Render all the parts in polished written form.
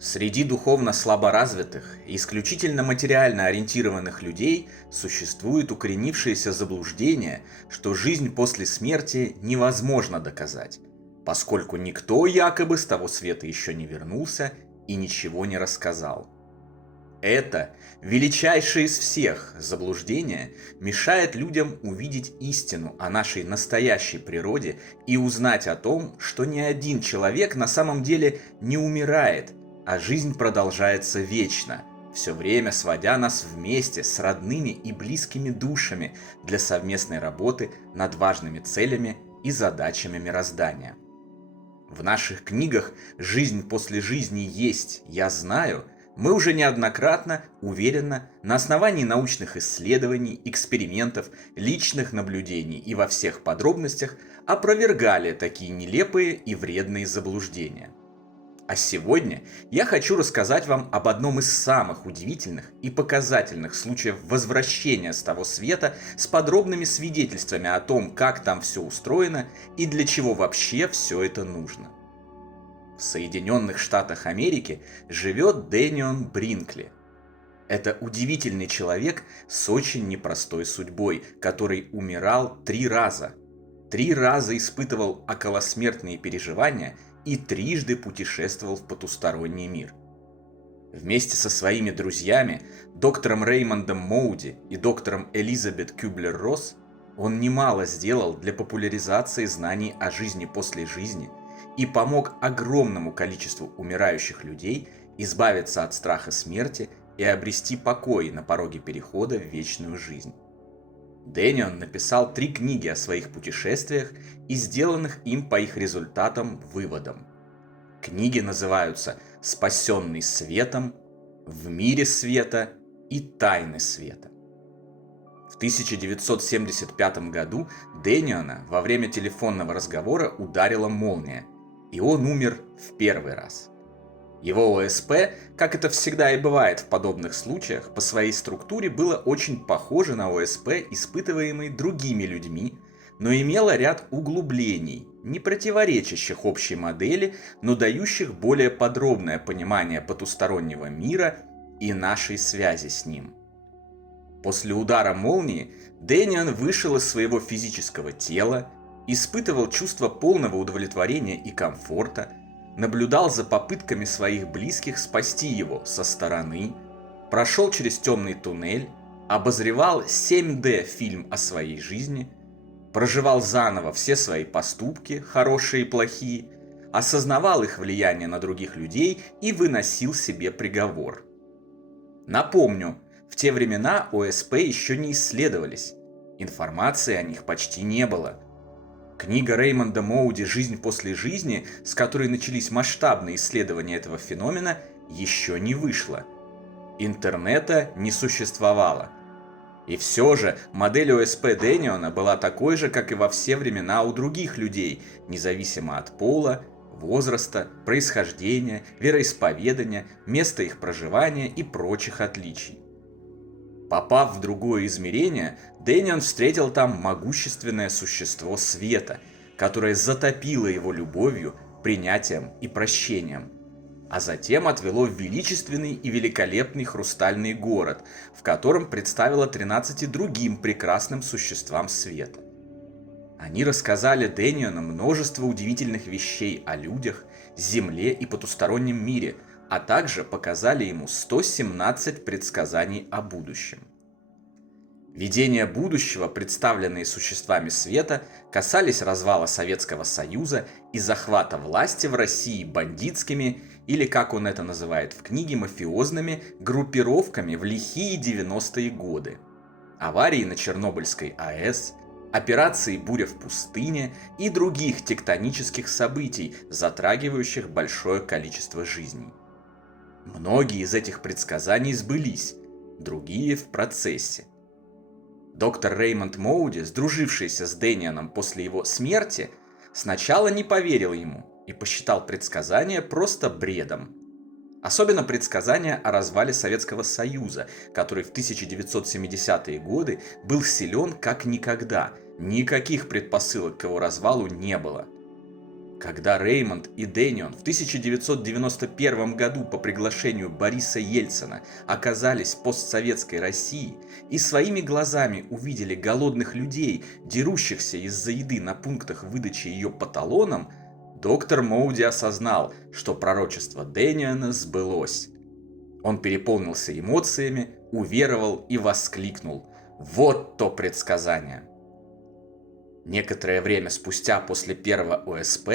Среди духовно слаборазвитых и исключительно материально ориентированных людей существует укоренившееся заблуждение, что жизнь после смерти невозможно доказать, поскольку никто якобы с того света еще не вернулся и ничего не рассказал. Это величайшее из всех заблуждение мешает людям увидеть истину о нашей настоящей природе и узнать о том, что ни один человек на самом деле не умирает, а жизнь продолжается вечно, все время сводя нас вместе с родными и близкими душами для совместной работы над важными целями и задачами мироздания. В наших книгах «Жизнь после жизни есть, я знаю» мы уже неоднократно, уверенно, на основании научных исследований, экспериментов, личных наблюдений и во всех подробностях опровергали такие нелепые и вредные заблуждения. А сегодня я хочу рассказать вам об одном из самых удивительных и показательных случаев возвращения с того света с подробными свидетельствами о том, как там все устроено и для чего вообще все это нужно. В Соединенных Штатах Америки живет Дэнион Бринкли. Это удивительный человек с очень непростой судьбой, который умирал 3 раза. 3 раза испытывал околосмертные переживания и трижды путешествовал в потусторонний мир. Вместе со своими друзьями, доктором Реймондом Моуди и доктором Элизабет Кюблер-Росс, он немало сделал для популяризации знаний о жизни после жизни и помог огромному количеству умирающих людей избавиться от страха смерти и обрести покой на пороге перехода в вечную жизнь. Дэнион написал 3 книги о своих путешествиях и сделанных им по их результатам выводам. Книги называются «Спасенный светом», «В мире света» и «Тайны света». В 1975 году Дэниона во время телефонного разговора ударила молния, и он умер в первый раз. Его ОСП, как это всегда и бывает в подобных случаях, по своей структуре было очень похоже на ОСП, испытываемый другими людьми, но имело ряд углублений, не противоречащих общей модели, но дающих более подробное понимание потустороннего мира и нашей связи с ним. После удара молнии Дэнион вышел из своего физического тела, испытывал чувство полного удовлетворения и комфорта, наблюдал за попытками своих близких спасти его со стороны, прошел через темный туннель, обозревал 7D фильм о своей жизни, проживал заново все свои поступки, хорошие и плохие, осознавал их влияние на других людей и выносил себе приговор. Напомню, в те времена ОСП еще не исследовались, информации о них почти не было. Книга Реймонда Моуди «Жизнь после жизни», с которой начались масштабные исследования этого феномена, еще не вышла. Интернета не существовало. И все же модель ОСП Дэниона была такой же, как и во все времена у других людей, независимо от пола, возраста, происхождения, вероисповедания, места их проживания и прочих отличий. Попав в другое измерение, Дэнион встретил там могущественное существо света, которое затопило его любовью, принятием и прощением, а затем отвело в величественный и великолепный хрустальный город, в котором представило 13 другим прекрасным существам света. Они рассказали Дэниону множество удивительных вещей о людях, земле и потустороннем мире, а также показали ему 117 предсказаний о будущем. Видения будущего, представленные существами света, касались развала Советского Союза и захвата власти в России бандитскими, или как он это называет в книге, мафиозными группировками в лихие 90-е годы, аварии на Чернобыльской АЭС, операции «Буря в пустыне» и других тектонических событий, затрагивающих большое количество жизней. Многие из этих предсказаний сбылись, другие в процессе. Доктор Реймонд Моуди, сдружившийся с Дэнионом после его смерти, сначала не поверил ему и посчитал предсказания просто бредом. Особенно предсказания о развале Советского Союза, который в 1970-е годы был силен как никогда, никаких предпосылок к его развалу не было. Когда Реймонд и Дэнион в 1991 году по приглашению Бориса Ельцина оказались в постсоветской России и своими глазами увидели голодных людей, дерущихся из-за еды на пунктах выдачи ее по талонам, доктор Моуди осознал, что пророчество Дэниона сбылось. Он переполнился эмоциями, уверовал и воскликнул: «Вот то предсказание!». Некоторое время спустя после первого ОСП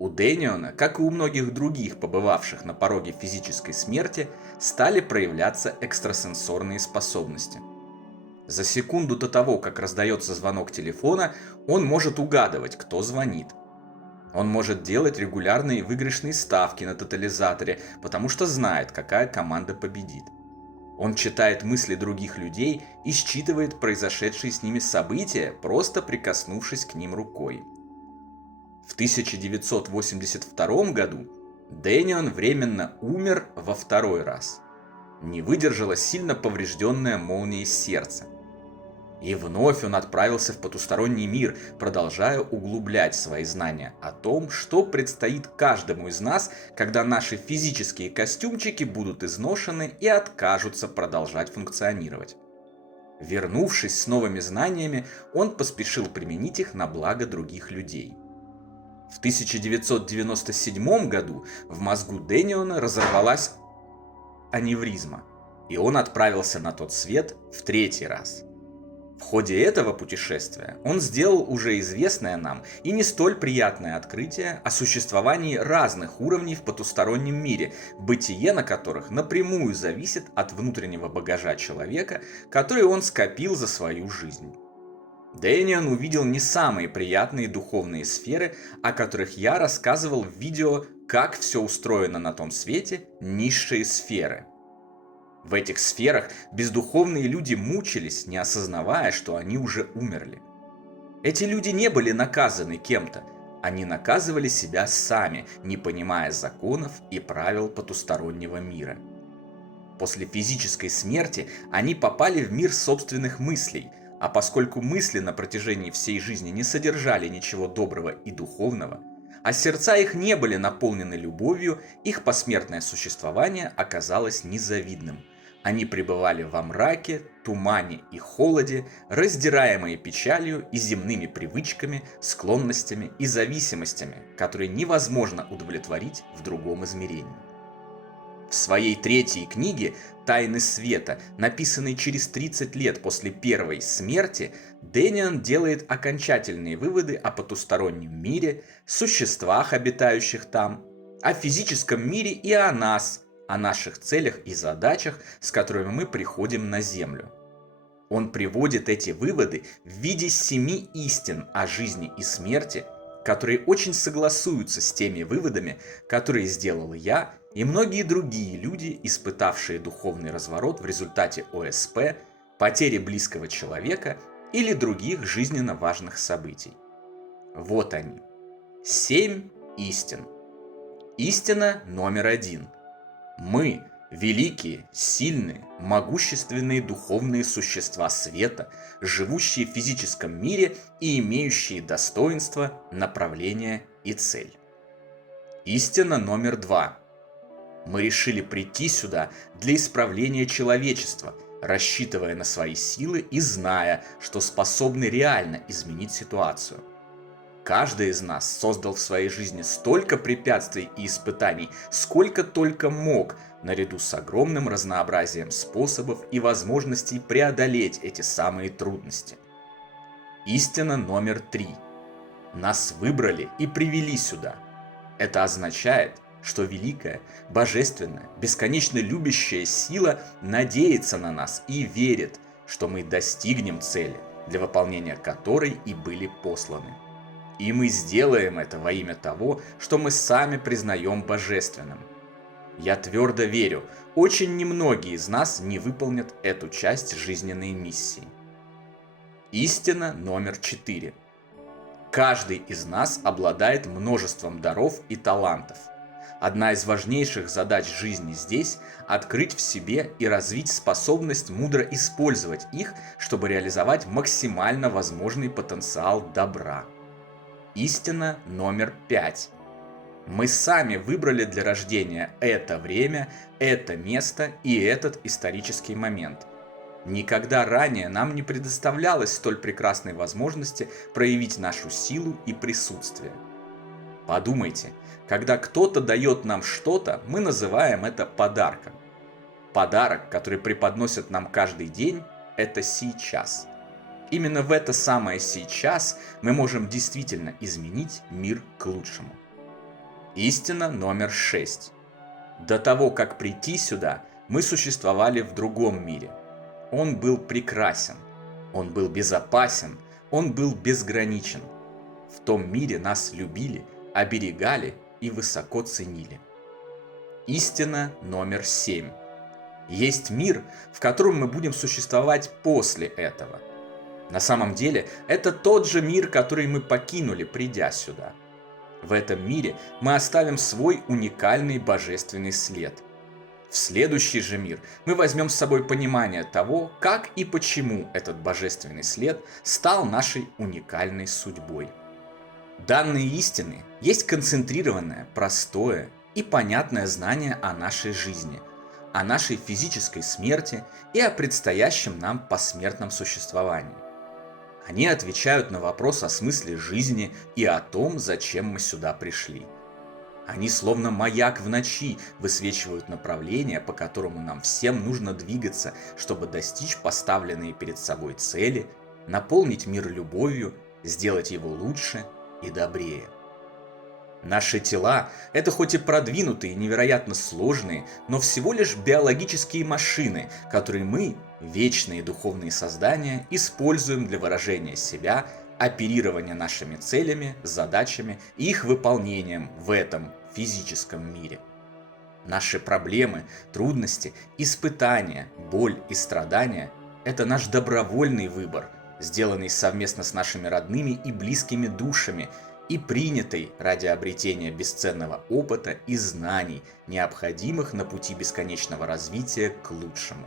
у Дэниона, как и у многих других, побывавших на пороге физической смерти, стали проявляться экстрасенсорные способности. За секунду до того, как раздается звонок телефона, он может угадывать, кто звонит. Он может делать регулярные выигрышные ставки на тотализаторе, потому что знает, какая команда победит. Он читает мысли других людей и считывает произошедшие с ними события, просто прикоснувшись к ним рукой. В 1982 году Дэнион временно умер во второй раз. Не выдержало сильно поврежденное молнией сердце. И вновь он отправился в потусторонний мир, продолжая углублять свои знания о том, что предстоит каждому из нас, когда наши физические костюмчики будут изношены и откажутся продолжать функционировать. Вернувшись с новыми знаниями, он поспешил применить их на благо других людей. В 1997 году в мозгу Дэниона разорвалась аневризма, и он отправился на тот свет в третий раз. В ходе этого путешествия он сделал уже известное нам и не столь приятное открытие о существовании разных уровней в потустороннем мире, бытие на которых напрямую зависит от внутреннего багажа человека, который он скопил за свою жизнь. Дэнион увидел не самые приятные духовные сферы, о которых я рассказывал в видео «Как все устроено на том свете. Низшие сферы». В этих сферах бездуховные люди мучились, не осознавая, что они уже умерли. Эти люди не были наказаны кем-то, они наказывали себя сами, не понимая законов и правил потустороннего мира. После физической смерти они попали в мир собственных мыслей, а поскольку мысли на протяжении всей жизни не содержали ничего доброго и духовного, а сердца их не были наполнены любовью, их посмертное существование оказалось незавидным. Они пребывали во мраке, тумане и холоде, раздираемые печалью и земными привычками, склонностями и зависимостями, которые невозможно удовлетворить в другом измерении. В своей третьей книге «Тайны света», написанной через 30 лет после первой смерти, Дэнион делает окончательные выводы о потустороннем мире, существах, обитающих там, о физическом мире и о нас, о наших целях и задачах, с которыми мы приходим на Землю. Он приводит эти выводы в виде 7 истин о жизни и смерти, которые очень согласуются с теми выводами, которые сделал я и многие другие люди, испытавшие духовный разворот в результате ОСП, потери близкого человека или других жизненно важных событий. Вот они. 7 истин. Истина номер 1. Мы – великие, сильные, могущественные духовные существа света, живущие в физическом мире и имеющие достоинство, направление и цель. Истина номер 2. Мы решили прийти сюда для исправления человечества, рассчитывая на свои силы и зная, что способны реально изменить ситуацию. Каждый из нас создал в своей жизни столько препятствий и испытаний, сколько только мог, наряду с огромным разнообразием способов и возможностей преодолеть эти самые трудности. Истина номер 3. Нас выбрали и привели сюда. Это означает, что великая, божественная, бесконечно любящая сила надеется на нас и верит, что мы достигнем цели, для выполнения которой и были посланы. И мы сделаем это во имя того, что мы сами признаем божественным. Я твердо верю, очень немногие из нас не выполнят эту часть жизненной миссии. Истина номер 4. Каждый из нас обладает множеством даров и талантов. Одна из важнейших задач жизни здесь – открыть в себе и развить способность мудро использовать их, чтобы реализовать максимально возможный потенциал добра. Истина номер 5. Мы сами выбрали для рождения это время, это место и этот исторический момент. Никогда ранее нам не предоставлялось столь прекрасной возможности проявить нашу силу и присутствие. Подумайте, когда кто-то дает нам что-то, мы называем это подарком. Подарок, который преподносят нам каждый день, это сейчас. Именно в это самое сейчас мы можем действительно изменить мир к лучшему. Истина номер 6. До того, как прийти сюда, мы существовали в другом мире. Он был прекрасен, он был безопасен, он был безграничен. В том мире нас любили, оберегали и высоко ценили. Истина номер 7. Есть мир, в котором мы будем существовать после этого. На самом деле, это тот же мир, который мы покинули, придя сюда. В этом мире мы оставим свой уникальный божественный след. В следующий же мир мы возьмем с собой понимание того, как и почему этот божественный след стал нашей уникальной судьбой. Данные истины есть концентрированное, простое и понятное знание о нашей жизни, о нашей физической смерти и о предстоящем нам посмертном существовании. Они отвечают на вопрос о смысле жизни и о том, зачем мы сюда пришли. Они словно маяк в ночи высвечивают направление, по которому нам всем нужно двигаться, чтобы достичь поставленные перед собой цели, наполнить мир любовью, сделать его лучше и добрее. Наши тела – это хоть и продвинутые, невероятно сложные, но всего лишь биологические машины, которые мы, вечные духовные создания, используем для выражения себя, оперирования нашими целями, задачами и их выполнением в этом физическом мире. Наши проблемы, трудности, испытания, боль и страдания – это наш добровольный выбор, сделанный совместно с нашими родными и близкими душами и принятый ради обретения бесценного опыта и знаний, необходимых на пути бесконечного развития к лучшему.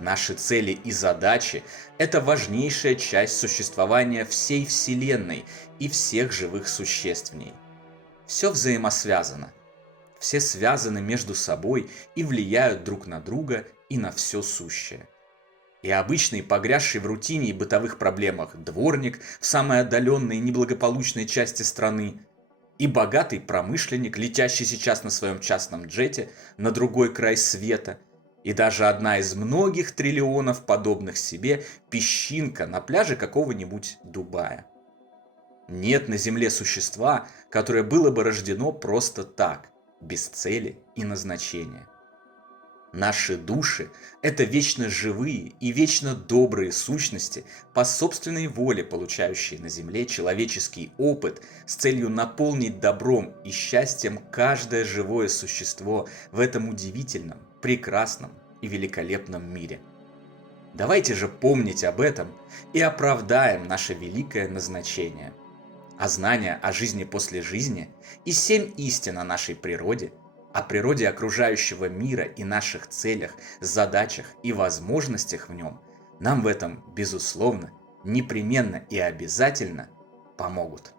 Наши цели и задачи – это важнейшая часть существования всей Вселенной и всех живых существ в ней. Все взаимосвязано. Все связаны между собой и влияют друг на друга и на все сущее. И обычный, погрязший в рутине и бытовых проблемах дворник в самой отдаленной и неблагополучной части страны, и богатый промышленник, летящий сейчас на своем частном джете на другой край света, и даже одна из многих триллионов подобных себе песчинка на пляже какого-нибудь Дубая. Нет на Земле существа, которое было бы рождено просто так, без цели и назначения. Наши души – это вечно живые и вечно добрые сущности, по собственной воле получающие на Земле человеческий опыт с целью наполнить добром и счастьем каждое живое существо в этом удивительном, прекрасном и великолепном мире. Давайте же помнить об этом и оправдаем наше великое назначение. А знания о жизни после жизни и 7 истин о нашей природе, о природе окружающего мира и наших целях, задачах и возможностях в нем нам в этом, безусловно, непременно и обязательно помогут.